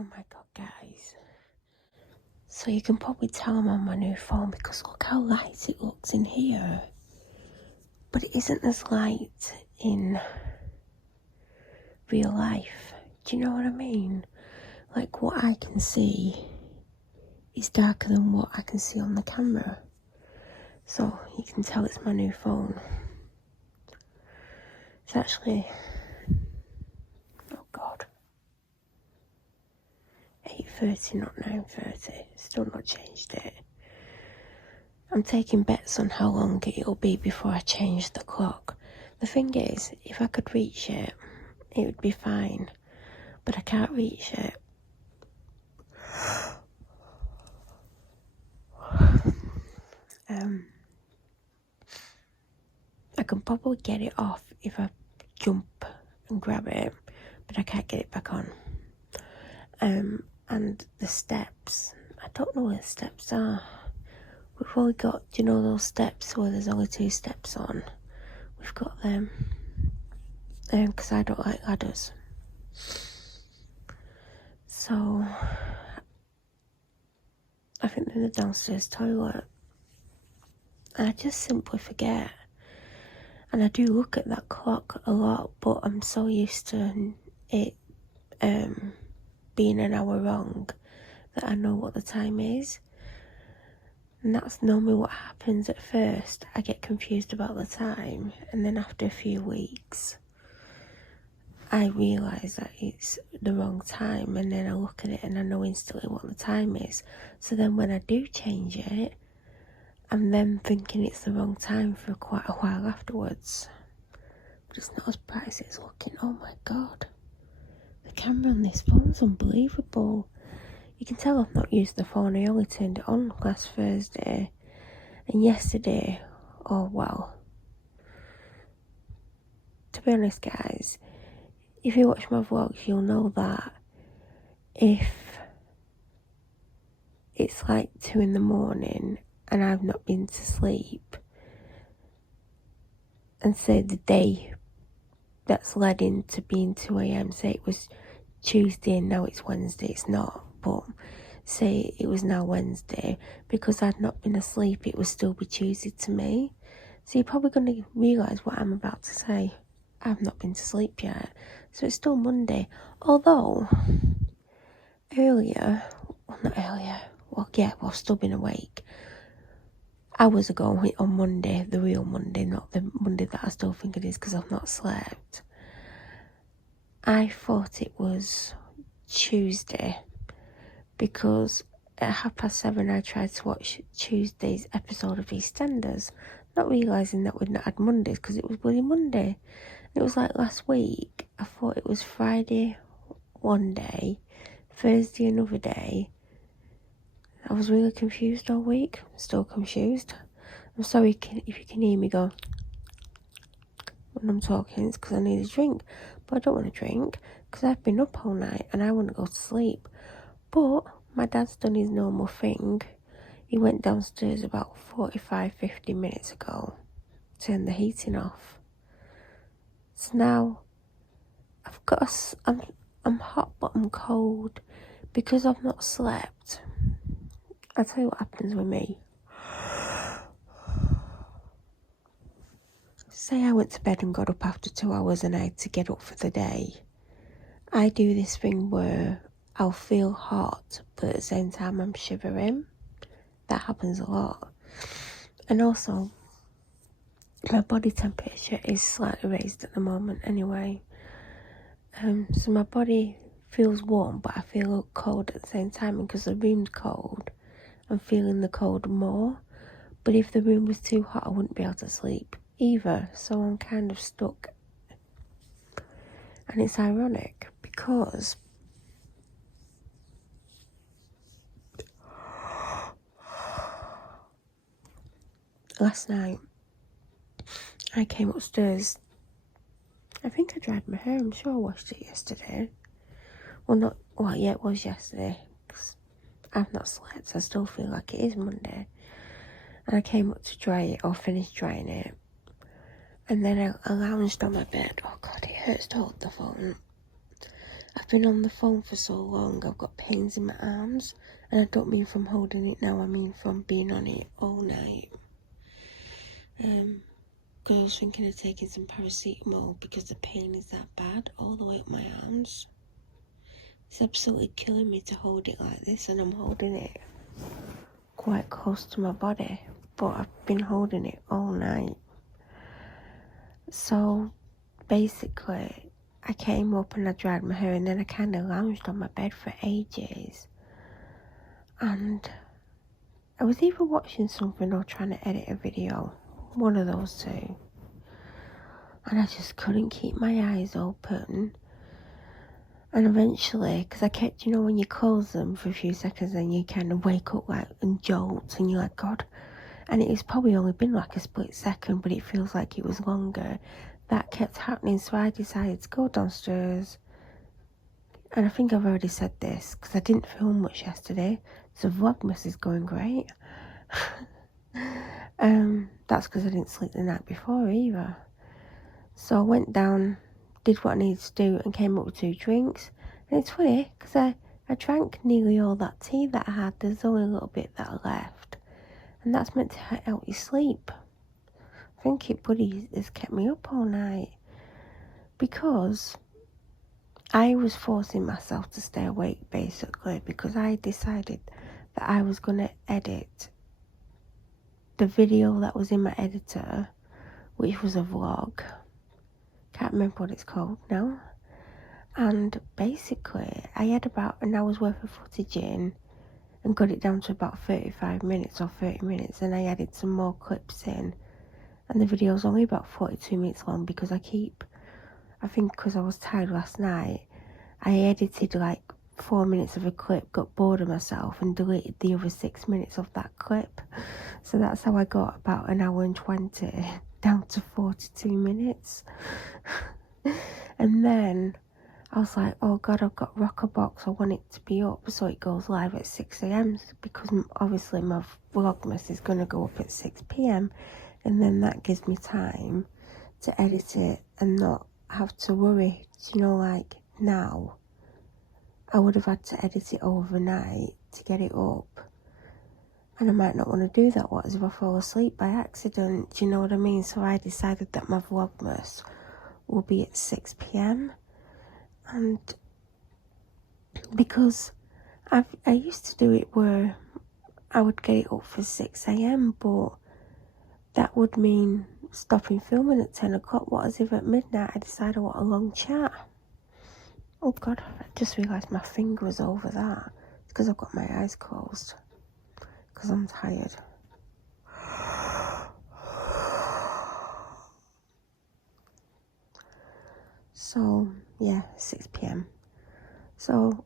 Oh my god, guys. So you can probably tell I'm on my new phone because look how light it looks in here. But it isn't as light in real life. Do you know what I mean? Like what I can see is darker than what I can see on the camera. So you can tell it's my new phone. It's actually, oh god, 8:30, not 9:30. Still not changed it. I'm taking bets on how long it'll be before I change the clock. The thing is, if I could reach it, it would be fine. But I can't reach it. I can probably get it off if I jump and grab it, but I can't get it back on. And the steps, I don't know where the steps are. We've only got, do you know those steps where there's only 2 steps on? We've got them. Because I don't like ladders. So, I think they're in the downstairs toilet. And I just simply forget. And I do look at that clock a lot, but I'm so used to it being an hour wrong that I know what the time is. And that's normally what happens at first. I get confused about the time, and then after a few weeks, I realise that it's the wrong time, and then I look at it and I know instantly what the time is. So then when I do change it, I'm then thinking it's the wrong time for quite a while afterwards. But it's not as bright as it's looking. Oh my god. The camera on this phone's unbelievable. You can tell I've not used the phone. I only turned it on last Thursday. And yesterday, oh well. To be honest, guys, if you watch my vlogs, you'll know that if it's like 2 in the morning and I've not been to sleep, and say the day that's led into being 2 a.m, say it was Tuesday and now it's Wednesday, it's not, but say it was now Wednesday, because I'd not been asleep, it would still be Tuesday to me. So you're probably going to realise what I'm about to say. I've not been to sleep yet, so it's still Monday. Although, I've still been awake. Hours ago on Monday, the real Monday, not the Monday that I still think it is because I've not slept, I thought it was Tuesday because at 7:30 I tried to watch Tuesday's episode of EastEnders, not realising that we'd not had Mondays because it was bloody Monday. It was like last week. I thought it was Friday one day, Thursday another day. I was really confused all week. Still confused. I'm sorry if you can hear me go when I'm talking. It's because I need a drink. But I don't want to drink because I've been up all night and I want to go to sleep. But my dad's done his normal thing. He went downstairs about 45-50 minutes ago. Turned the heating off. So now I've got I'm hot but I'm cold because I've not slept. I'll tell you what happens with me. Say I went to bed and got up after 2 hours and I had to get up for the day. I do this thing where I'll feel hot, but at the same time I'm shivering. That happens a lot. And also, my body temperature is slightly raised at the moment anyway. So my body feels warm, but I feel cold at the same time. And because the room's cold, I'm feeling the cold more. But if the room was too hot, I wouldn't be able to sleep either. So I'm kind of stuck. And it's ironic because last night I came upstairs. I think I dried my hair. I'm sure I washed it yesterday. It was yesterday. 'Cause I've not slept. I still feel like it is Monday. And I came up to dry it or finish drying it. And then I lounged on my bed. Oh God, it hurts to hold the phone. I been on the phone for so long, I've got pains in my arms. And I don't mean from holding it now, I mean from being on it all night. Because I was thinking of taking some paracetamol because the pain is that bad all the way up my arms. It's absolutely killing me to hold it like this, and I'm holding it quite close to my body, but I've been holding it all night. So basically, I came up and I dried my hair, and then I kind of lounged on my bed for ages. And I was either watching something or trying to edit a video, one of those two. And I just couldn't keep my eyes open. And eventually, because I kept, you know, when you close them for a few seconds and you kind of wake up like and jolt and you're like, God. And it's probably only been like a split second, but it feels like it was longer. That kept happening, so I decided to go downstairs. And I think I've already said this because I didn't film much yesterday, so Vlogmas is going great. That's because I didn't sleep the night before either. So I went down, did what I needed to do, and came up with 2 drinks. And it's funny because I drank nearly all that tea that I had. There's only a little bit that I left, and that's meant to help you sleep. I think it bloody has kept me up all night because I was forcing myself to stay awake basically, because I decided that I was going to edit the video that was in my editor, which was a vlog. Can't remember what it's called now. And basically, I had about an hour's worth of footage in and got it down to about 35 minutes or 30 minutes, and I added some more clips in. And the video's only about 42 minutes long because I think because I was tired last night, I edited like 4 minutes of a clip, got bored of myself and deleted the other 6 minutes of that clip. So that's how I got about an hour and 20 down to 42 minutes. And then I was like, oh God, I've got Glossybox. I want it to be up so it goes live at 6 a.m. because obviously my Vlogmas is going to go up at 6 p.m. And then that gives me time to edit it and not have to worry. You know, like now, I would have had to edit it overnight to get it up. And I might not want to do that. What if I fall asleep by accident? Do you know what I mean? So I decided that my Vlogmas will be at 6 p.m. And because I used to do it where I would get it up for 6 a.m. but that would mean stopping filming at 10 o'clock. What as if at midnight I decided I want a long chat? Oh God, I just realised my finger was over that. It's because I've got my eyes closed. Because I'm tired. So, yeah, 6 p.m. So,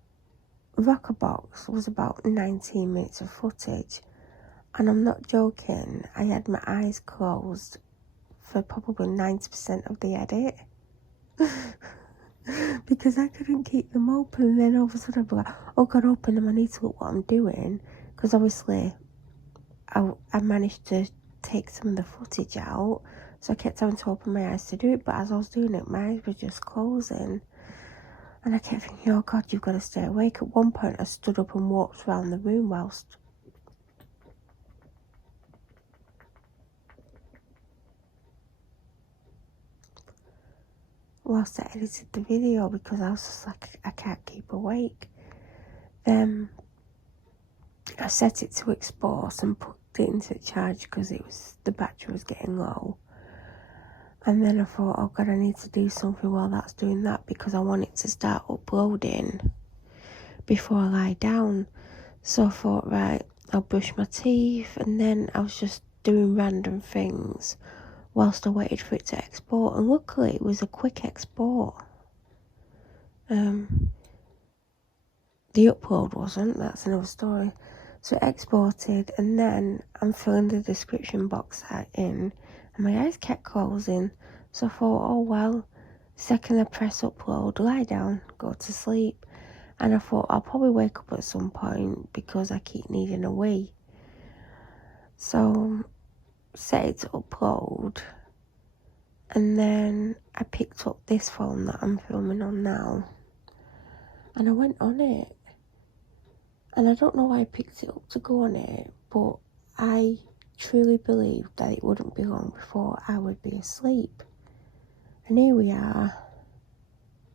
Glossybox was about 19 minutes of footage. And I'm not joking, I had my eyes closed for probably 90% of the edit. Because I couldn't keep them open, and then all of a sudden I'd be like, oh God, open them, I need to look what I'm doing. Because obviously I managed to take some of the footage out, so I kept having to open my eyes to do it, but as I was doing it, my eyes were just closing. And I kept thinking, oh God, you've got to stay awake. At one point I stood up and walked around the room whilst I edited the video, because I was just like, I can't keep awake. Then I set it to export and put it into charge because the battery was getting low. And then I thought, oh God, I need to do something while that's doing that, because I want it to start uploading before I lie down. So I thought, right, I'll brush my teeth, and then I was just doing random things whilst I waited for it to export, and luckily it was a quick export. The upload wasn't, that's another story. So it exported, and then I'm filling the description box in, and my eyes kept closing. So I thought, oh well, second I press upload, lie down, go to sleep. And I thought I'll probably wake up at some point because I keep needing a wee. So set it to upload, and then I picked up this phone that I'm filming on now. and I went on it. And I don't know why I picked it up to go on it, but I truly believed that it wouldn't be long before I would be asleep. And here we are,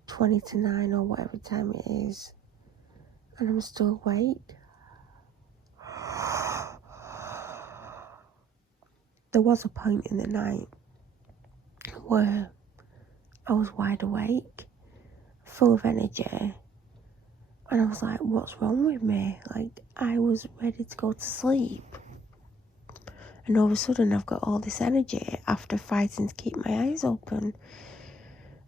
20 to 9 or whatever time it is, and I'm still awake. There was a point in the night where I was wide awake, full of energy, and I was like, what's wrong with me? Like, I was ready to go to sleep. And all of a sudden I've got all this energy after fighting to keep my eyes open.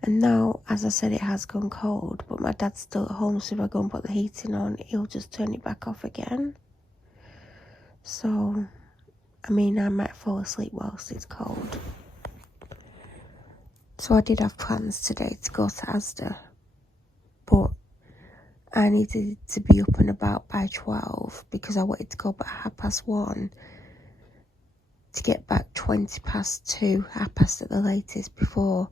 And now, as I said, it has gone cold, but my dad's still at home, so if I go and put the heating on, he'll just turn it back off again. So, I mean, I might fall asleep whilst it's cold. So I did have plans today to go to Asda, but I needed to be up and about by 12 because I wanted to go back at 1:30 to get back 2:20, 1:30 at the latest, before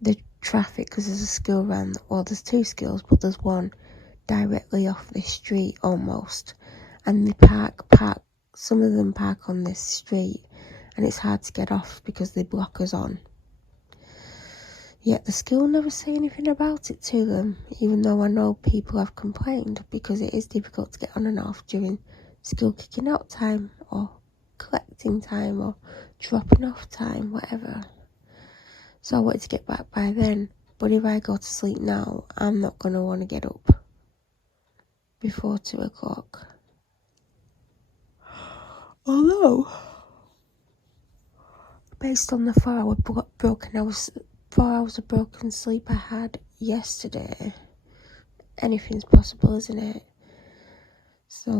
the traffic, because there's a school around, well, there's 2 schools, but there's one directly off this street almost, and they park, some of them park on this street, and it's hard to get off because they block us on. Yet the school never say anything about it to them, even though I know people have complained, because it is difficult to get on and off during school kicking out time, or collecting time, or dropping off time, whatever. So I wanted to get back by then, but if I go to sleep now, I'm not going to want to get up before 2 o'clock. Although, based on the 4 hours of broken sleep I had yesterday, anything's possible, isn't it? So,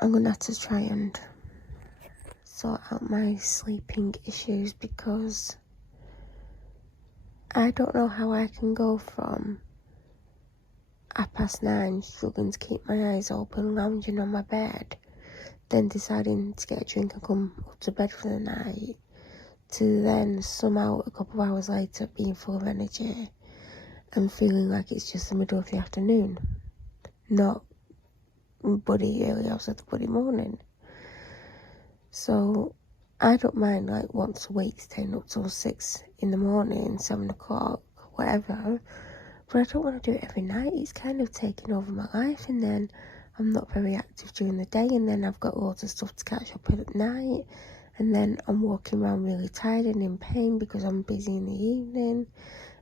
I'm going to have to try and sort out my sleeping issues, because I don't know how I can go from 9:30 struggling to keep my eyes open, lounging on my bed, then deciding to get a drink and come up to bed for the night, to then somehow a couple of hours later being full of energy and feeling like it's just the middle of the afternoon, not bloody early hours of the bloody morning. So I don't mind, like, once a week staying up till 6 in the morning, 7 o'clock, whatever, but I don't want to do it every night. It's kind of taking over my life, and then I'm not very active during the day, and then I've got loads of stuff to catch up with at night, and then I'm walking around really tired and in pain because I'm busy in the evening,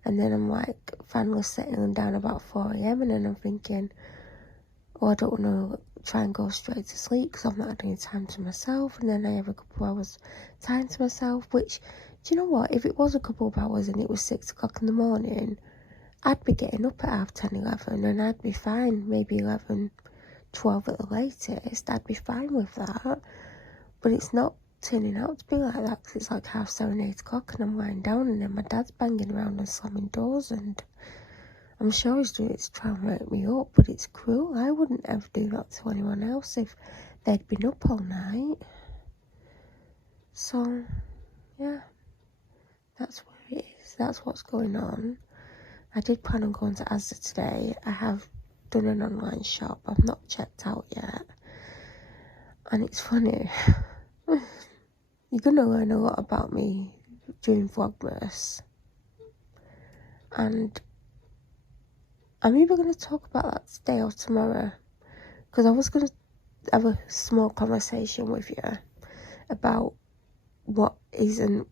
and then I'm like finally settling down about 4 a.m, and then I'm thinking, oh, I don't want to try and go straight to sleep because I've not had any time to myself, and then I have a couple of hours time to myself, which, do you know what, if it was a couple of hours and it was 6 o'clock in the morning, I'd be getting up at 10:30, 11, and I'd be fine. Maybe 11, 12 at the latest, I'd be fine with that. But it's not turning out to be like that, because it's like 7:30, 8 o'clock, and I'm lying down, and then my dad's banging around and slamming doors, and I'm sure he's doing it to try and wake me up, but it's cruel. I wouldn't ever do that to anyone else if they'd been up all night. So, yeah, that's where it is. That's what's going on. I did plan on going to Asda today. I have done an online shop. I've not checked out yet. And it's funny. You're going to learn a lot about me during Vlogmas. And I'm either going to talk about that today or tomorrow. Because I was going to have a small conversation with you about what is and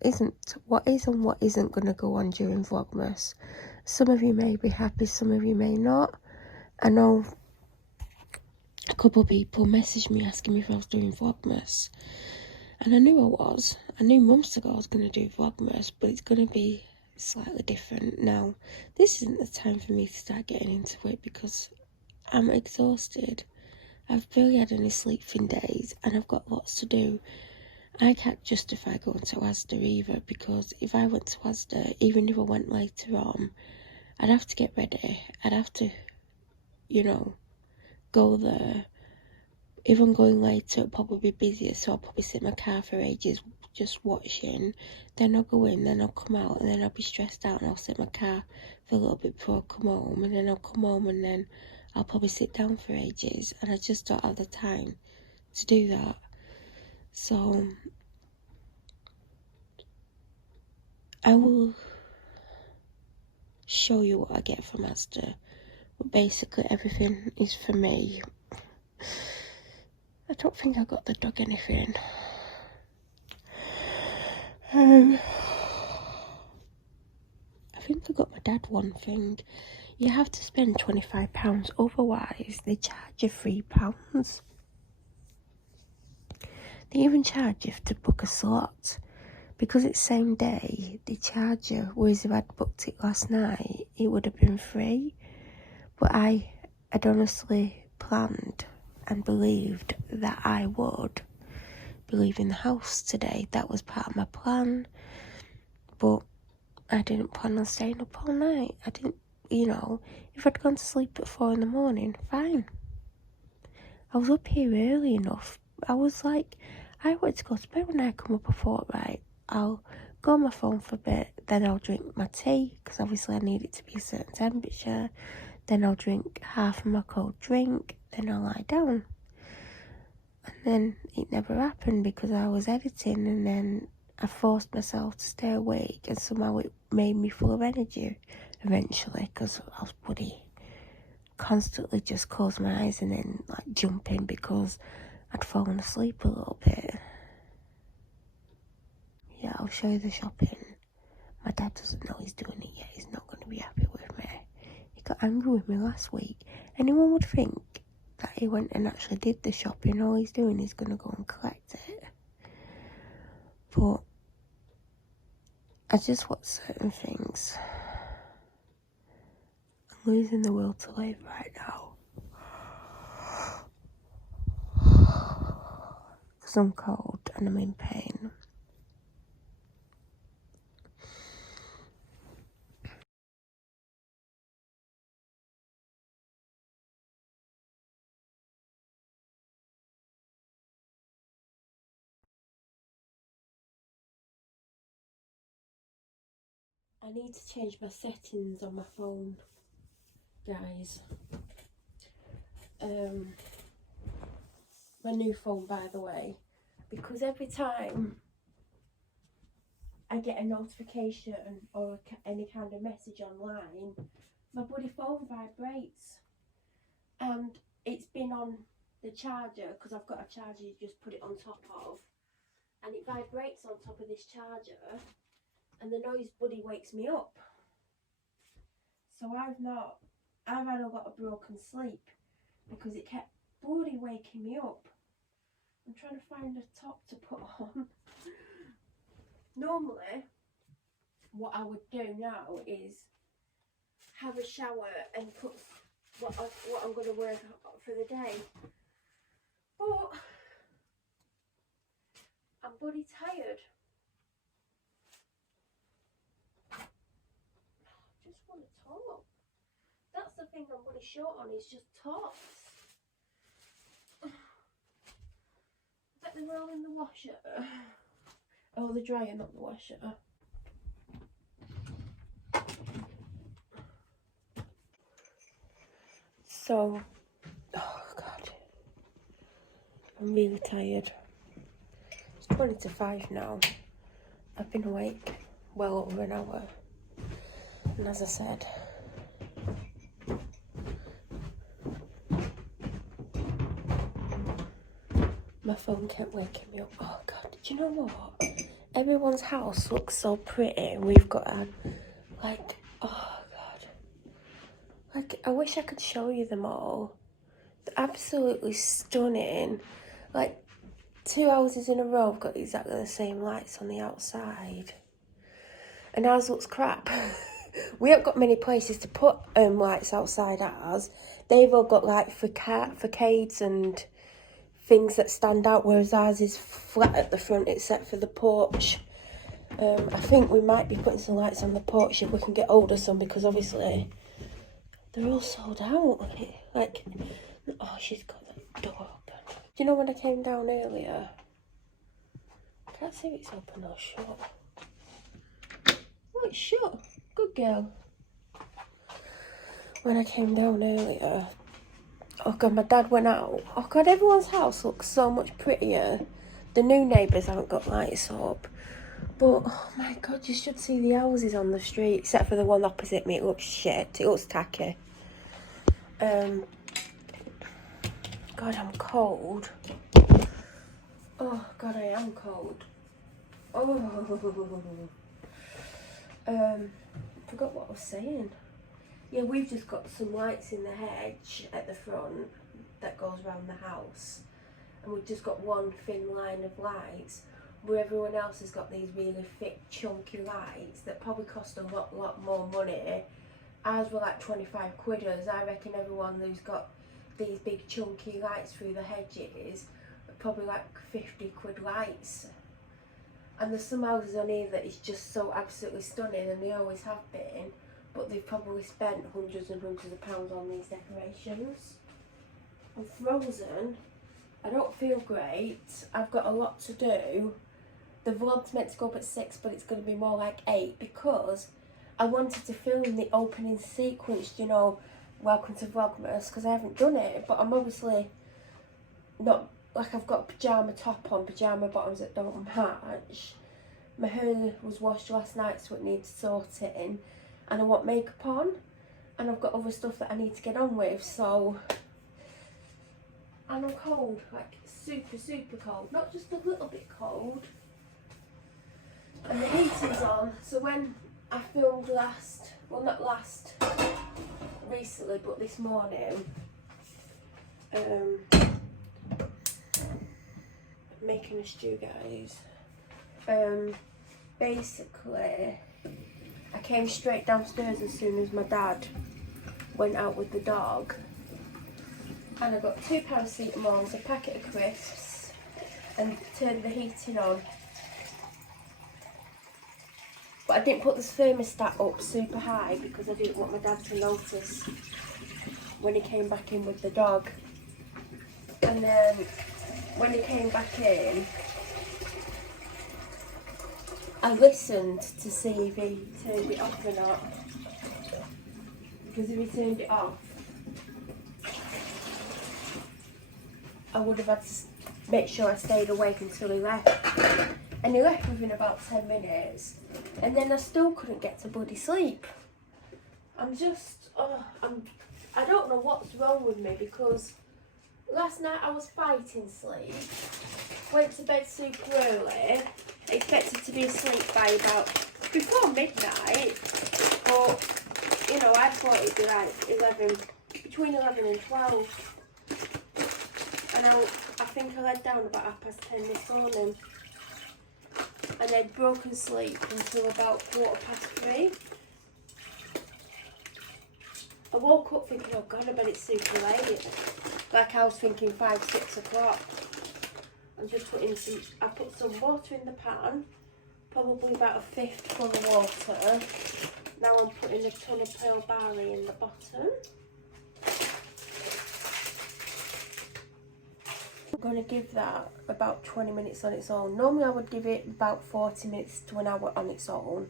what isn't going to go on during Vlogmas. Some of you may be happy, some of you may not. I know a couple of people messaged me asking me if I was doing Vlogmas, and I knew I was. I knew months ago I was going to do Vlogmas, but it's going to be slightly different. Now, this isn't the time for me to start getting into it because I'm exhausted. I've barely had any sleep for days, and I've got lots to do. I can't justify going to Asda either, because if I went to Asda, even if I went later on, I'd have to get ready. I'd have to, go there. if I'm going later, it'll probably be busier, so I'll probably sit in my car for ages just watching. Then I'll go in, then I'll come out, and then I'll be stressed out, and I'll sit in my car for a little bit before I come home, and then I'll come home, and then I'll probably sit down for ages, and I just don't have the time to do that. So I will show you what I get from Asda, but basically everything is for me. I don't think I got the dog anything. I think I got my dad one thing. You have to spend £25, otherwise they charge you £3. They even charge you to book a slot. Because it's same day, they charge you. Whereas if I'd booked it last night, it would have been free. But I had honestly planned and believed that I would be leaving the house today. That was part of my plan. But I didn't plan on staying up all night. I didn't, if I'd gone to sleep at 4 a.m, fine. I was up here early enough. I was like, I wanted to go to bed when I come up. I thought, right, I'll go on my phone for a bit, then I'll drink my tea, because obviously I need it to be a certain temperature. Then I'll drink half of my cold drink, then I'll lie down. And then it never happened because I was editing, and then I forced myself to stay awake, and somehow it made me full of energy eventually, because I was constantly just close my eyes and then like jumping because I'd fallen asleep a little bit. Yeah, I'll show you the shopping. My dad doesn't know he's doing it yet. He's not going to be happy with me. He got angry with me last week. Anyone would think that he went and actually did the shopping. All he's doing is going to go and collect it. But I just want certain things. I'm losing the will to live right now. Because I'm cold and I'm in pain. I need to change my settings on my phone, guys. My new phone, by the way, because every time I get a notification or any kind of message online, my bloody phone vibrates, and it's been on the charger, because I've got a charger you just put it on top of, and it vibrates on top of this charger, and the noise bloody wakes me up. So I've had a lot of broken sleep because it kept bloody waking me up. I'm trying to find a top to put on. Normally, what I would do now is have a shower and put what I'm going to wear for the day. But I'm bloody tired. I just want a top. That's the thing I'm bloody short on, is just tops. I bet they're all in the washer. Oh, the dryer, not the washer. So, oh God, I'm really tired. It's 20 to 5 now. I've been awake well over an hour. And as I said, my phone kept waking me up. Oh God, do you know what? Everyone's house looks so pretty. We've got a, like, oh God. Like, I wish I could show you them all. They're absolutely stunning. Like, 2 houses in a row have got exactly the same lights on the outside. And ours looks crap. We haven't got many places to put lights outside ours. They've all got like facades and things that stand out, whereas ours is flat at the front except for the porch. I think we might be putting some lights on the porch if we can get hold of some, because obviously they're all sold out. Like, oh, she's got the door open. Do you know when I came down earlier? I can't see if it's open or shut. Oh, it's shut. Good girl. When I came down earlier, oh God, my dad went out. Oh God, everyone's house looks so much prettier. The new neighbours haven't got lights up. But, oh my God, you should see the houses on the street. Except for the one opposite me, it looks shit. It looks tacky. God, I'm cold. Oh God, I am cold. Oh. Forgot what I was saying. Yeah, we've just got some lights in the hedge at the front that goes around the house. And we've just got one thin line of lights, where everyone else has got these really thick, chunky lights that probably cost a lot more money. Ours were like 25 quiders. I reckon everyone who's got these big chunky lights through the hedges are probably like 50 quid lights. And there's some houses on here that is just so absolutely stunning, and they always have been, but they've probably spent hundreds and hundreds of pounds on these decorations. I'm frozen. I don't feel great. I've got a lot to do. The vlog's meant to go up at 6, but it's going to be more like 8 because I wanted to film the opening sequence, you know, welcome to Vlogmas, because I haven't done it, but I'm obviously not, like I've got a pyjama top on, pyjama bottoms that don't match. My hair was washed last night, so it needs sorting, and I want makeup on, and I've got other stuff that I need to get on with, so... And I'm cold, like super cold, not just a little bit cold. And the heating's on, so when I filmed last, well not last, recently, but this morning, making a stew, guys. Basically, I came straight downstairs as soon as my dad went out with the dog. And I got 2 paracetamols, a packet of crisps, and turned the heating on. But I didn't put this thermostat up super high because I didn't want my dad to notice when he came back in with the dog. And then when he came back in, I listened to see if he turned it off or not. Because if he turned it off, I would have had to make sure I stayed awake until he left. And he left within about 10 minutes. And then I still couldn't get to bloody sleep. I'm just, I don't know what's wrong with me, because last night I was fighting sleep. Went to bed super early. Expected to be asleep by about, before midnight. But, you know, I thought it'd be like between 11 and 12. And I think I laid down about 10:30 this morning. And I'd broken sleep until about 3:15. I woke up thinking, oh God, I bet it's super late. Like I was thinking 5, 6 o'clock. I'm just putting I put some water in the pan, probably about a fifth full of water. Now I'm putting a ton of pearl barley in the bottom. I'm going to give that about 20 minutes on its own. Normally I would give it about 40 minutes to an hour on its own.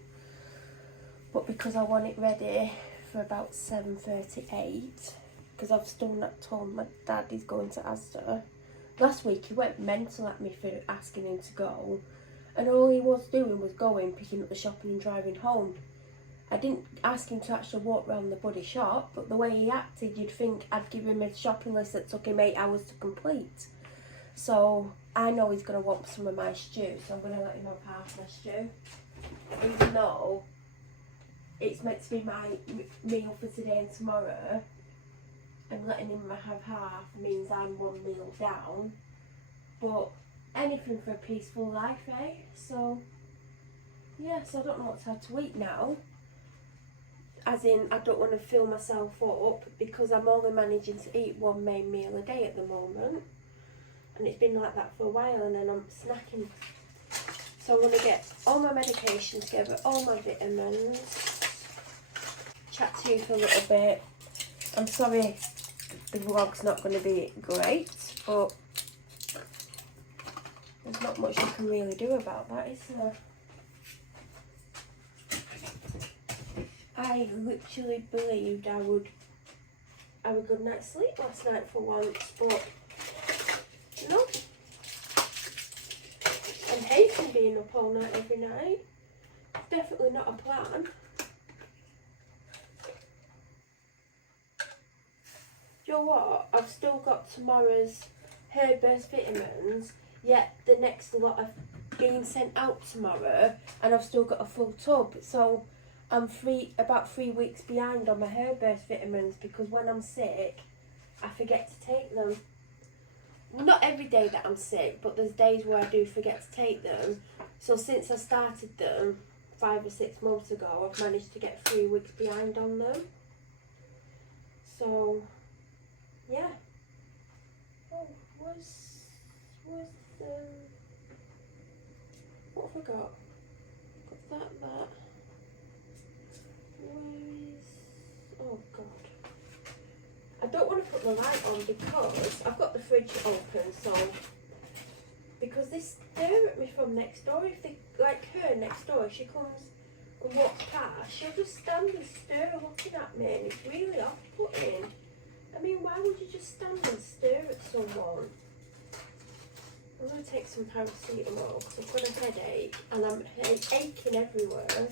But because I want it ready for about 7:38, because I've still not told my dad he's going to Asda. Last week he went mental at me for asking him to go. And all he was doing was going, picking up the shopping and driving home. I didn't ask him to actually walk around the bloody shop, but the way he acted, you'd think I'd give him a shopping list that took him 8 hours to complete. So I know he's going to want some of my stew, so I'm going to let him have half my stew. Even though it's meant to be my meal for today and tomorrow, and letting him have half means I'm 1 meal down. But anything for a peaceful life, eh? So, yeah, so I don't know what to have to eat now. As in, I don't want to fill myself up because I'm only managing to eat 1 main meal a day at the moment. And it's been like that for a while, and then I'm snacking. So I'm going to get all my medication together, all my vitamins, chat to you for a little bit. I'm sorry the vlog's not going to be great, but there's not much you can really do about that, is there? I literally believed I would have a good night's sleep last night for once, but no. I'm hating being up all night every night. Definitely not a plan. Do you know what? I've still got tomorrow's hair-based vitamins, yet the next lot are being sent out tomorrow, and I've still got a full tub. So I'm about 3 weeks behind on my hair-based vitamins because when I'm sick, I forget to take them. Not every day that I'm sick, but there's days where I do forget to take them. So since I started them 5 or 6 months ago, I've managed to get 3 weeks behind on them. So, yeah. Oh, was what have I got? Got that. Where is, oh God. I don't want to put the light on because I've got the fridge open, so because they stare at me from next door. If they, like her next door, if she comes and walks past, she'll just stand and stare looking at me, and it's really off-putting. I mean, why would you just stand and stare at someone? I'm going to take some paracetamol because I've got a headache and I'm aching everywhere.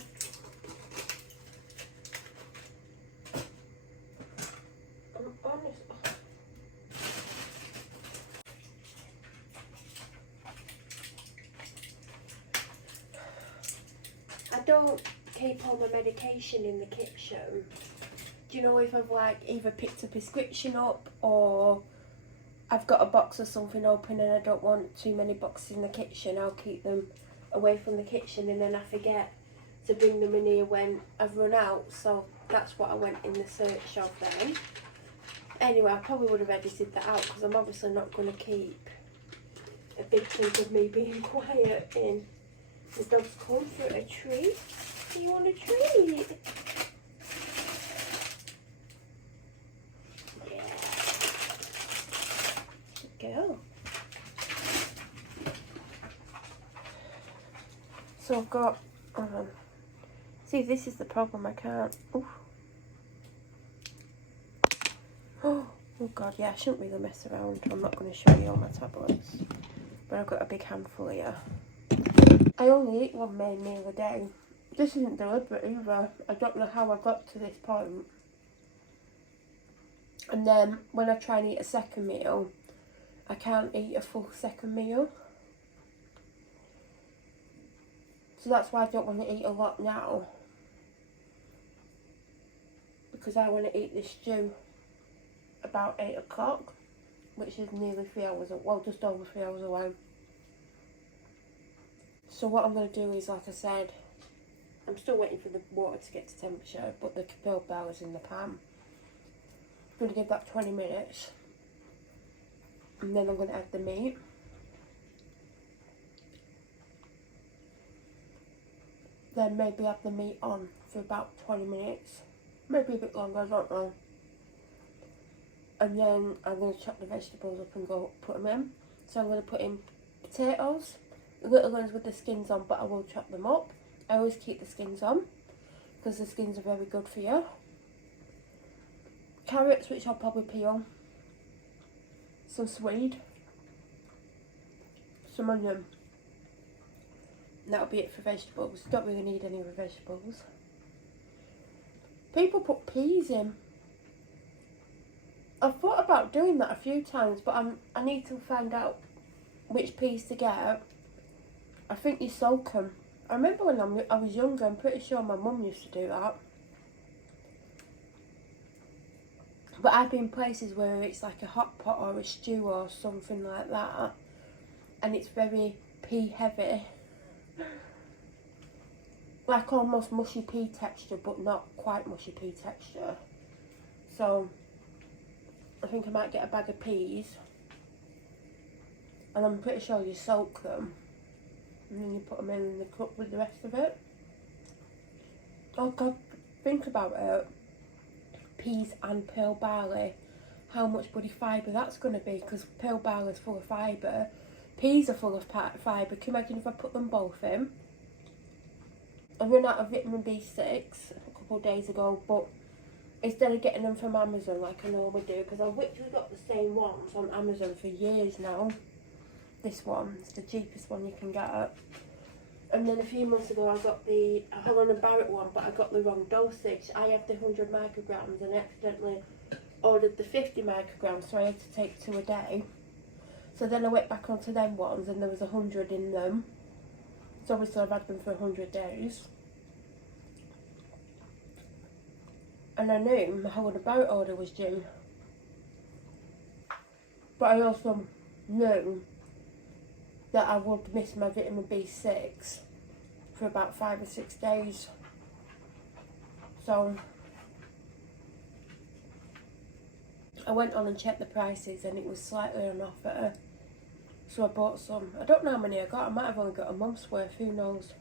I'm honest. Oh. I don't keep all my medication in the kitchen. Do you know, if I've like either picked a prescription up or I've got a box or something open and I don't want too many boxes in the kitchen, I'll keep them away from the kitchen and then I forget to bring them in here when I've run out. So that's what I went in the search of then. Anyway, I probably would have edited that out because I'm obviously not going to keep a big chunk of me being quiet in. The dog's come for a treat. Do you want a treat? Go. So I've got, see, this is the problem, I can't, oof. Oh God, yeah, I shouldn't really mess around. I'm not going to show you all my tablets, but I've got a big handful here. I only eat one main meal a day. This isn't deliberate either. I don't know how I got to this point. And then when I try and eat a second meal, I can't eat a full second meal. So that's why I don't want to eat a lot now. Because I want to eat this stew about 8 o'clock, which is nearly 3 hours, well, just over 3 hours away. So what I'm going to do is, like I said, I'm still waiting for the water to get to temperature, but the pill bar is in the pan. I'm going to give that 20 minutes. And then I'm going to add the meat. Then maybe have the meat on for about 20 minutes. Maybe a bit longer, I don't know. And then I'm going to chop the vegetables up and go put them in. So I'm going to put in potatoes, the little ones with the skins on, but I will chop them up. I always keep the skins on because the skins are very good for you. Carrots, which I'll probably peel. Some swede, some onion, and that'll be it for vegetables. Don't really need any other vegetables. People put peas in. I've thought about doing that a few times, but I need to find out which peas to get. I think you soak them. I remember when I was younger, I'm pretty sure my mum used to do that. But I've been places where it's like a hot pot or a stew or something like that, and it's very pea heavy. Like almost mushy pea texture, but not quite mushy pea texture. So I think I might get a bag of peas, and I'm pretty sure you soak them, and then you put them in the cup with the rest of it. Oh God, think about it. Peas and pearl barley, how much bloody fibre that's going to be, because pearl barley is full of fibre. Peas are full of fibre. Can you imagine if I put them both in? I ran out of vitamin B6 a couple of days ago, but instead of getting them from Amazon like I normally do, because I've literally got the same ones on Amazon for years now. This one is the cheapest one you can get. And then a few months ago I got the Holland & Barrett one, but I got the wrong dosage. I had the 100 micrograms and accidentally ordered the 50 micrograms, so I had to take 2 a day. So then I went back onto them ones and there was 100 in them. So obviously I've had them for 100 days. And I knew my Holland & Barrett order was due. But I also knew that I would miss my vitamin B6 for about 5 or 6 days. So I went on and checked the prices and it was slightly on offer. So I bought some. I don't know how many I got. I might have only got a month's worth, who knows.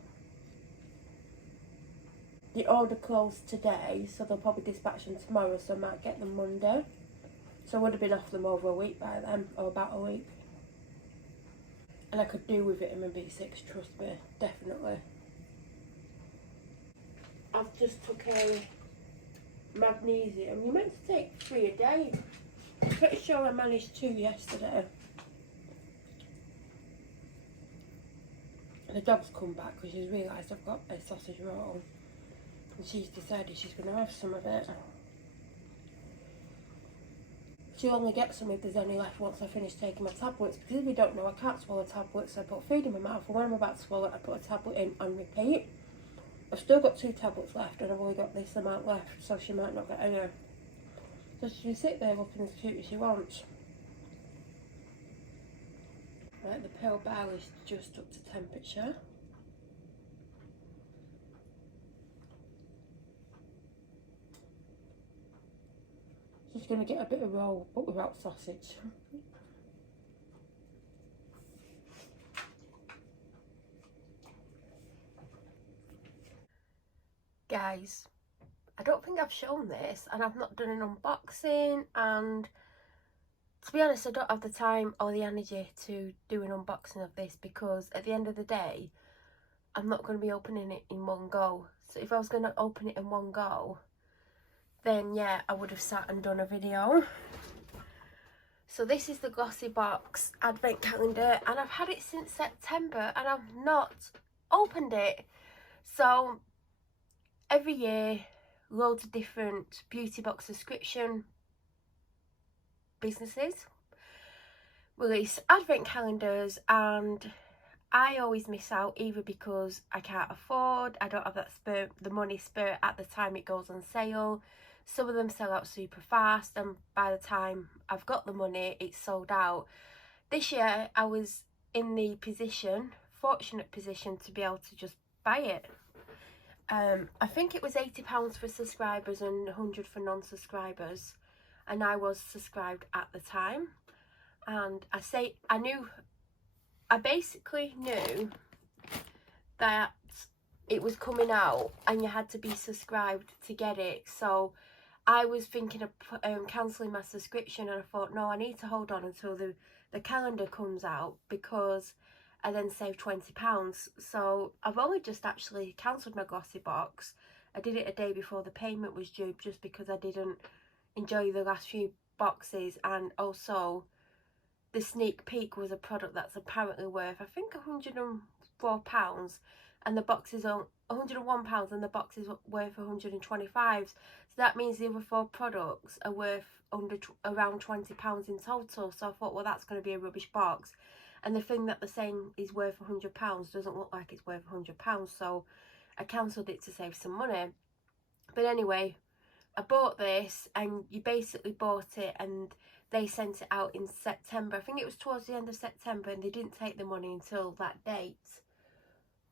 The order closed today, so they'll probably dispatch them tomorrow, so I might get them Monday. So I would have been off them over a week by then, or about a week. And I could do with vitamin B6, trust me, definitely. I've just took a magnesium. You're meant to take 3 a day. I'm pretty sure I managed 2 yesterday. The dog's come back because she's realised I've got a sausage roll. And she's decided she's going to have some of it. She'll only get some if there's any left once I finish taking my tablets, because if you don't know, I can't swallow tablets, so I put food in my mouth, and when I'm about to swallow it, I put a tablet in and repeat. I've still got 2 tablets left, and I've only got this amount left, so she might not get any. So she can sit there looking as cute as she wants. Right, the pill bar is just up to temperature. Just going to get a bit of roll, but without sausage. Guys, I don't think I've shown this, and I've not done an unboxing, and to be honest, I don't have the time or the energy to do an unboxing of this, because at the end of the day, I'm not going to be opening it in one go. So if I was going to open it in one go, then yeah, I would have sat and done a video. So this is the Glossybox advent calendar, and I've had it since September and I've not opened it. So every year, loads of different beauty box subscription businesses release advent calendars, and I always miss out, either because I can't afford, I don't have that the money spare at the time it goes on sale. Some of them sell out super fast, and by the time I've got the money, it's sold out. This year I was in the fortunate position to be able to just buy it. I think it was £80 for subscribers and £100 for non-subscribers, and I was subscribed at the time. And I basically knew that it was coming out and you had to be subscribed to get it. So I was thinking of cancelling my subscription, and I thought, no, I need to hold on until the calendar comes out, because I then save £20. So I've only just actually cancelled my Glossybox. I did it a day before the payment was due, just because I didn't enjoy the last few boxes, and also the sneak peek was a product that's apparently worth, I think, £104, and the box is on £101, and the box is worth 125. So that means the other 4 products are worth around £20 in total. So I thought, well, that's going to be a rubbish box, and the thing that they're saying is worth £100 doesn't look like it's worth £100, so I cancelled it to save some money. But anyway, I bought this, and you basically bought it and they sent it out in September. I think it was towards the end of September, and they didn't take the money until that date.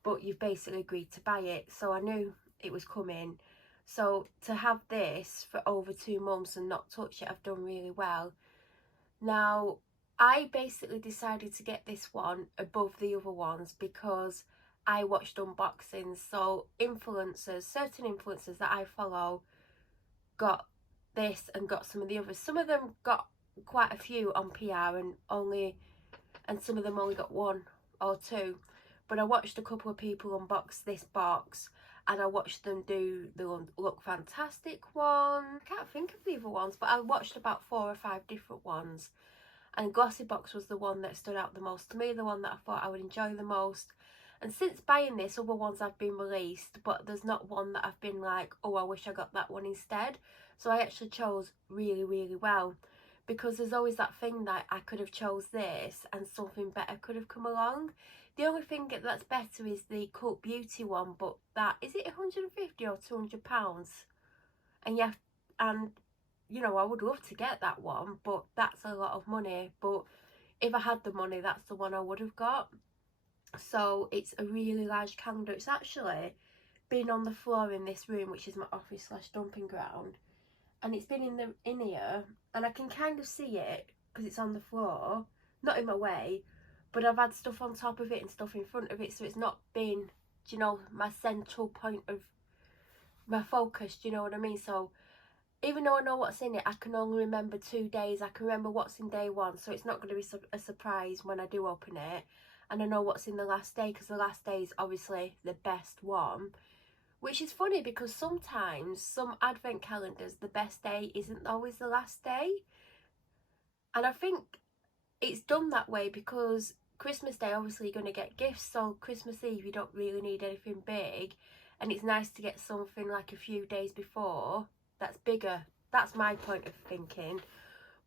But you've basically agreed to buy it, so I knew it was coming. So to have this for over 2 months and not touch it, I've done really well. Now, I basically decided to get this one above the other ones because I watched unboxings. So influencers, certain influencers that I follow, got this and got some of the others. Some of them got quite a few on PR and only and some of them only got 1 or 2. But I watched a couple of people unbox this box, and I watched them do the Look Fantastic one. I can't think of the other ones, but I watched about 4 or 5 different ones. And Glossybox was the one that stood out the most to me, the one that I thought I would enjoy the most. And since buying this, other ones have been released, but there's not one that I've been like, oh, I wish I got that one instead. So I actually chose really, really well, because there's always that thing that I could have chose this and something better could have come along. The only thing that's better is the Cult Beauty one, but that, is it 150 or 200 pounds? And yeah, and you know, I would love to get that one, but that's a lot of money. But if I had the money, that's the one I would have got. So it's a really large calendar. It's actually been on the floor in this room, which is my office / dumping ground, and it's been in here, and I can kind of see it because it's on the floor, not in my way, but I've had stuff on top of it and stuff in front of it, so it's not been, you know, my central point of my focus, do you know what I mean? So even though I know what's in it, I can only remember 2 days. I can remember what's in day 1, so it's not going to be a surprise when I do open it. And I know what's in the last day, because the last day is obviously the best one. Which is funny, because sometimes some advent calendars, the best day isn't always the last day. And I think it's done that way because Christmas Day, obviously you're going to get gifts, so Christmas Eve you don't really need anything big. And it's nice to get something like a few days before that's bigger. That's my point of thinking.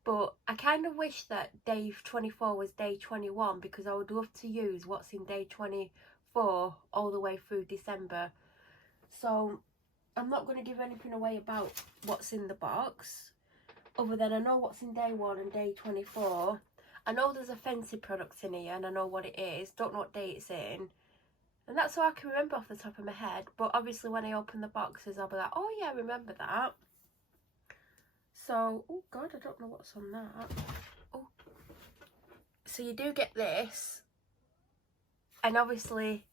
But I kind of wish that day 24 was day 21, because I would love to use what's in day 24 all the way through December. So I'm not going to give anything away about what's in the box, other than I know what's in day 1 and day 24. I know there's a Fenty product in here and I know what it is, don't know what day it's in. And that's all I can remember off the top of my head. But obviously when I open the boxes, I'll be like, oh yeah, I remember that. So, oh God, I don't know what's on that. Oh, so you do get this. And obviously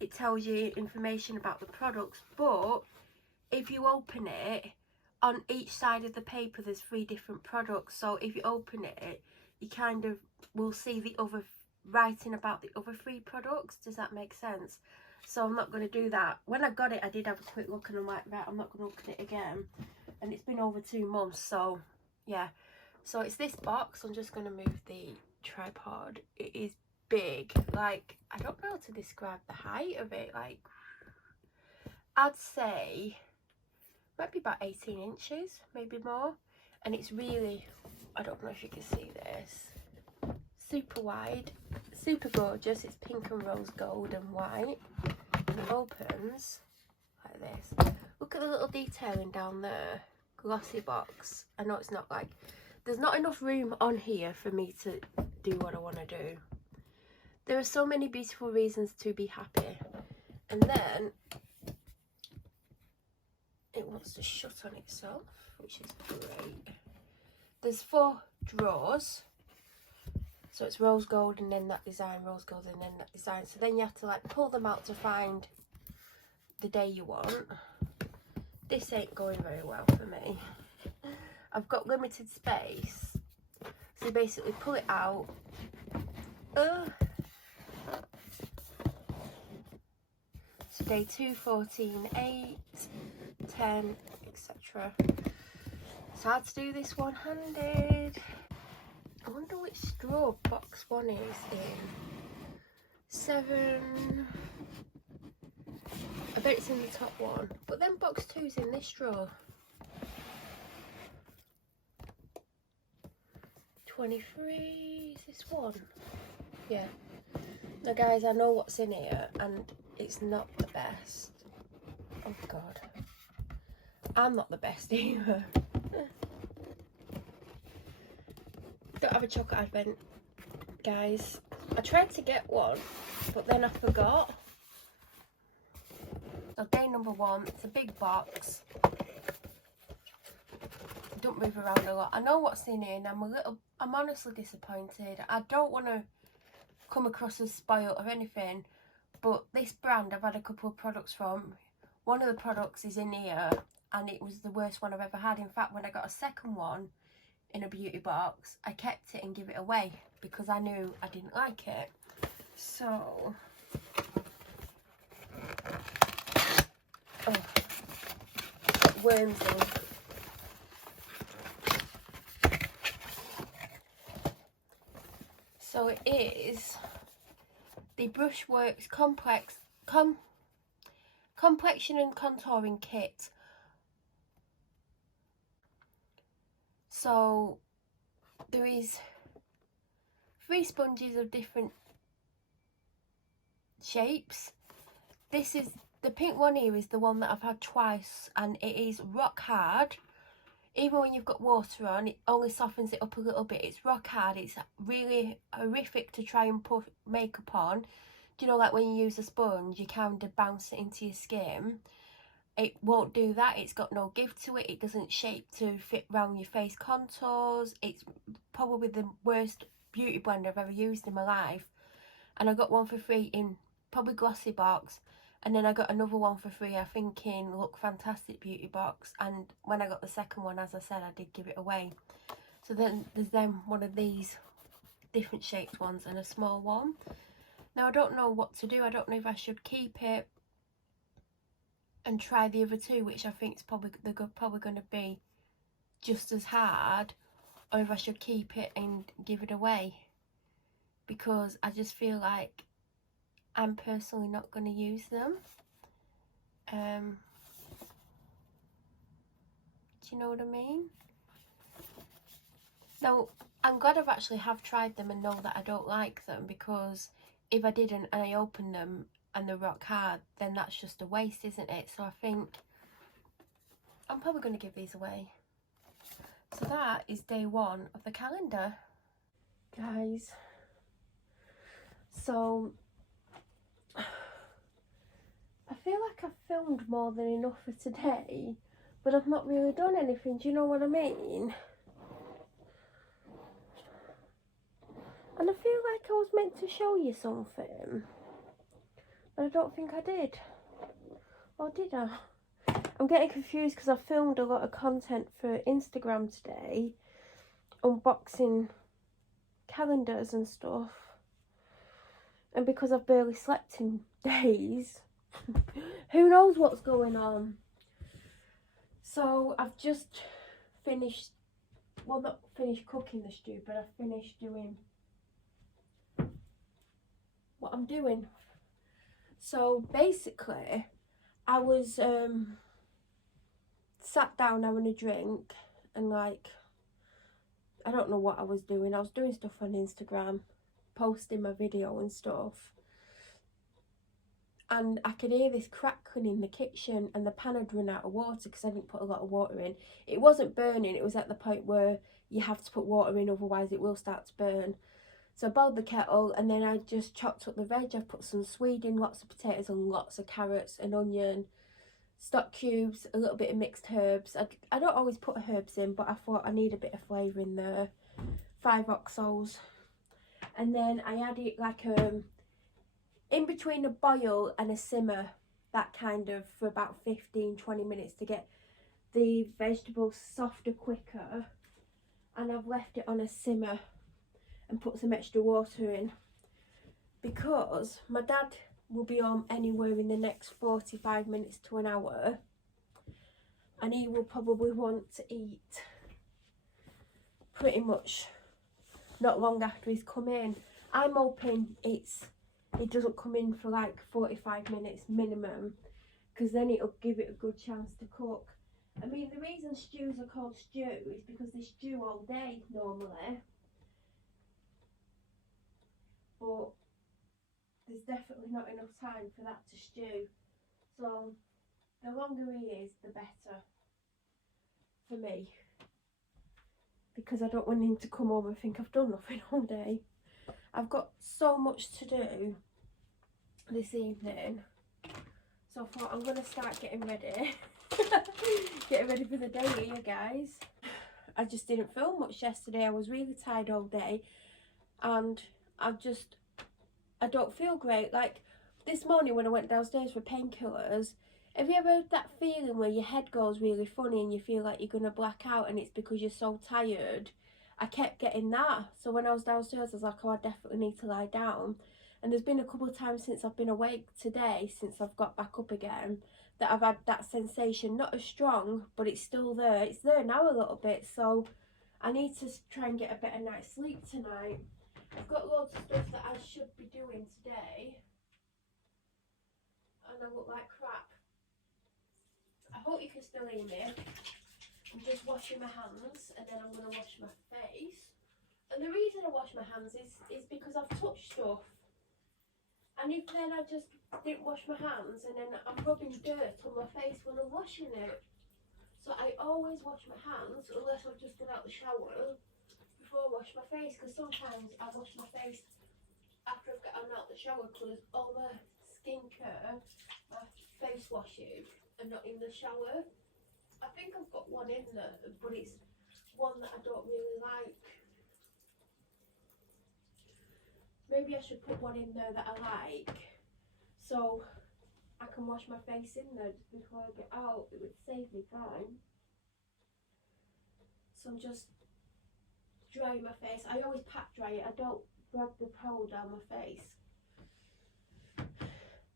it tells you information about the products. But if you open it, on each side of the paper there's 3 different products. So if you open it, you kind of will see the other writing about the other 3 products. Does that make sense? So I'm not going to do that. When I got it, I did have a quick look and I'm like, right, I'm not going to look at it again. And it's been over 2 months, so yeah. So it's this box. I'm just going to move the tripod. It is big. Like, I don't know how to describe the height of it. Like, I'd say might be about 18 inches, maybe more. And it's really, I don't know if you can see this, super wide, super gorgeous. It's pink and rose gold and white, and it opens like this. Look at the little detailing down there. Glossybox. I know it's not like, there's not enough room on here for me to do what I want to do. There are so many beautiful reasons to be happy. And then it wants to shut on itself, which is great. There's 4 drawers, so it's rose gold and then that design, rose gold and then that design. So then you have to like pull them out to find the day you want. This ain't going very well for me. I've got limited space, so you basically pull it out. So day 2, 14, 8, 10, etc. It's hard to do this one-handed. I wonder which straw box 1 is in. 7. I bet it's in the top one. But then box 2's in this drawer. 23. Is this one? Yeah. Now guys, I know what's in here and it's not the best. Oh God. I'm not the best either. Don't have a chocolate advent, guys. I tried to get one, but then I forgot. So day number 1, it's a big box. Don't move around a lot. I know what's in here and I'm honestly disappointed. I don't want to come across as spoiled or anything, but this brand I've had a couple of products from. One of the products is in here and it was the worst one I've ever had. In fact, when I got a second one, in a beauty box, I kept it and give it away because I knew I didn't like it. So, got worms in. So it is the Brushworks Complexion and Contouring Kit. So there is 3 sponges of different shapes. This is the pink one here is the one that I've had twice, and it is rock hard. Even when you've got water on, it only softens it up a little bit. It's rock hard. It's really horrific to try and put makeup on. Do you know, like when you use a sponge, you kind of bounce it into your skin. It won't do that. It's got no give to it. It doesn't shape to fit around your face contours. It's probably the worst beauty blender I've ever used in my life. And I got one for free in probably Glossybox. And then I got another one for free, I think, in Look Fantastic Beauty Box. And when I got the second one, as I said, I did give it away. So then there's one of these different shaped ones and a small one. Now I don't know what to do. I don't know if I should keep it and try the other 2, which I think is probably going to be just as hard, or if I should keep it and give it away, because I just feel like I'm personally not going to use them. Do you know what I mean? Now, I'm glad I've actually tried them and know that I don't like them, because if I didn't and I opened them and they're rock hard, then that's just a waste, isn't it? So I think I'm probably going to give these away. So that is day 1 of the calendar, guys. So I feel like I've filmed more than enough for today, but I've not really done anything. Do you know what I mean? And I feel like I was meant to show you something, but I don't think I did. Or did I? I'm getting confused because I filmed a lot of content for Instagram today, unboxing calendars and stuff. And because I've barely slept in days, who knows what's going on. So I've just finished, well, not finished cooking the stew, but I've finished doing what I'm doing. So basically, I was sat down having a drink, and like, I don't know what I was doing. I was doing stuff on Instagram, posting my video and stuff, and I could hear this crackling in the kitchen, and the pan had run out of water because I didn't put a lot of water in. It wasn't burning, it was at the point where you have to put water in, otherwise it will start to burn. So I boiled the kettle, and then I just chopped up the veg. I've put some swede in, lots of potatoes and lots of carrots, an onion, stock cubes, a little bit of mixed herbs. I don't always put herbs in, but I thought I need a bit of flavour in there. 5 oxals. And then I added like in between a boil and a simmer, that kind of, for about 15-20 minutes to get the vegetables softer quicker. And I've left it on a simmer and put some extra water in, because my dad will be home anywhere in the next 45 minutes to an hour, and he will probably want to eat pretty much not long after he's come in. I'm hoping it doesn't come in for like 45 minutes minimum, because then it'll give it a good chance to cook. I mean, the reason stews are called stew is because they stew all day normally, but there's definitely not enough time for that to stew. So the longer he is, the better for me, because I don't want him to come home and think I've done nothing all day. I've got so much to do this evening, so I thought I'm going to start getting ready. Getting ready for the day here, guys. I just didn't film much yesterday. I was really tired all day, and I don't feel great. Like this morning when I went downstairs for painkillers, Have you ever had that feeling where your head goes really funny and you feel like you're going to black out and it's because you're so tired? I kept getting that. So when I was downstairs, I was like, oh, I definitely need to lie down. And there's been a couple of times since I've been awake today, since I've got back up again, that I've had that sensation. Not as strong, but it's still there. It's there now a little bit. So I need to try and get a better night's sleep tonight. I've got loads of stuff that I should be doing today. And I look like crap. I hope you can still hear me. I'm just washing my hands and then I'm going to wash my face. And the reason I wash my hands is because I've touched stuff. And if then I just didn't wash my hands and then I'm rubbing dirt on my face when I'm washing it. So I always wash my hands unless I've just got out the shower before I wash my face. Because sometimes I wash my face after I've gotten out the shower because all my skincare, my face washes are not in the shower. I think I've got one in there, but it's one that I don't really like. Maybe I should put one in there that I like, so I can wash my face in there just before I get out. It would save me time. So I'm just drying my face. I always pat dry it. I don't drag the towel down my face.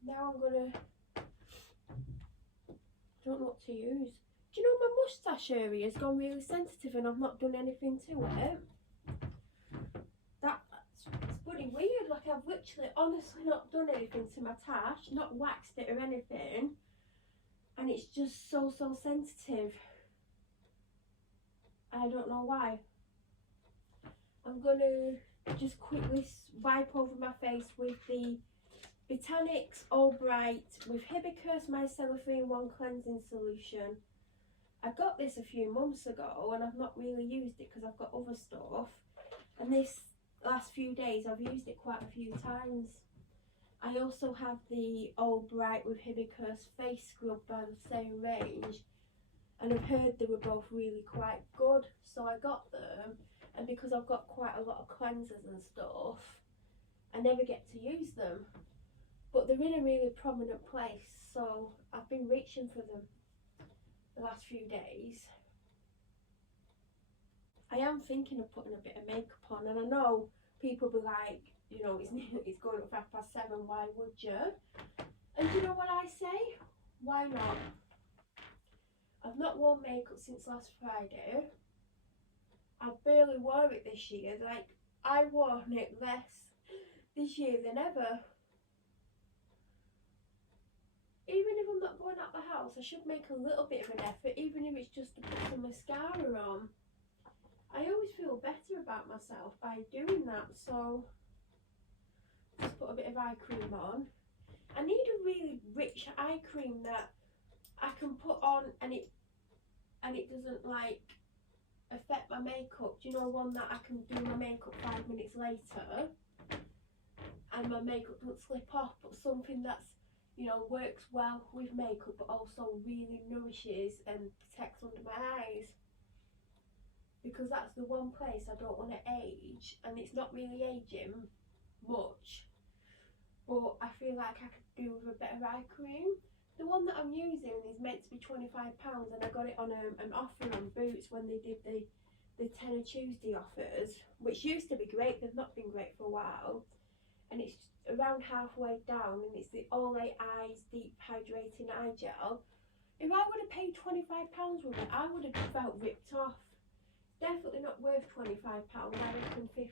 Now I'm gonna, don't know what to use. Do you know my moustache area has gone really sensitive and I've not done anything to it? It's bloody weird. Like I've literally honestly not done anything to my tash, not waxed it or anything, and it's just so sensitive. I don't know why. I'm gonna just quickly wipe over my face with the Botanics All Bright with Hibiscus Micellar 3-in-1 cleansing solution. I got this a few months ago and I've not really used it because I've got other stuff, and this last few days I've used it quite a few times. I also have the All Bright with Hibiscus face scrub by the same range, and I've heard they were both really quite good, so I got them. And because I've got quite a lot of cleansers and stuff, I never get to use them, but they're in a really prominent place, so I've been reaching for them the last few days. I am thinking of putting a bit of makeup on, and I know people be like, you know, it's going up 7:30, why would you? And you know what I say? Why not? I've not worn makeup since last Friday. I barely wore it this year. Like, I wore it less this year than ever. Even if I'm not going out the house, I should make a little bit of an effort, even if it's just to put some mascara on. I always feel better about myself by doing that, so just put a bit of eye cream on. I need a really rich eye cream that I can put on and it doesn't like affect my makeup. Do you know, one that I can do my makeup 5 minutes later and my makeup doesn't slip off, but something that's, you know, works well with makeup but also really nourishes and protects under my eyes. Because that's the one place I don't want to age, and it's not really aging much, but I feel like I could do with a better eye cream. The one that I'm using is meant to be £25, and I got it on an offer on Boots when they did the Tenner Tuesday offers, which used to be great. They've not been great for a while, and it's around halfway down, and it's the Olay Eyes Deep Hydrating Eye Gel. If I would have paid £25 with it, I would have felt ripped off. Definitely not worth £25, I reckon £15.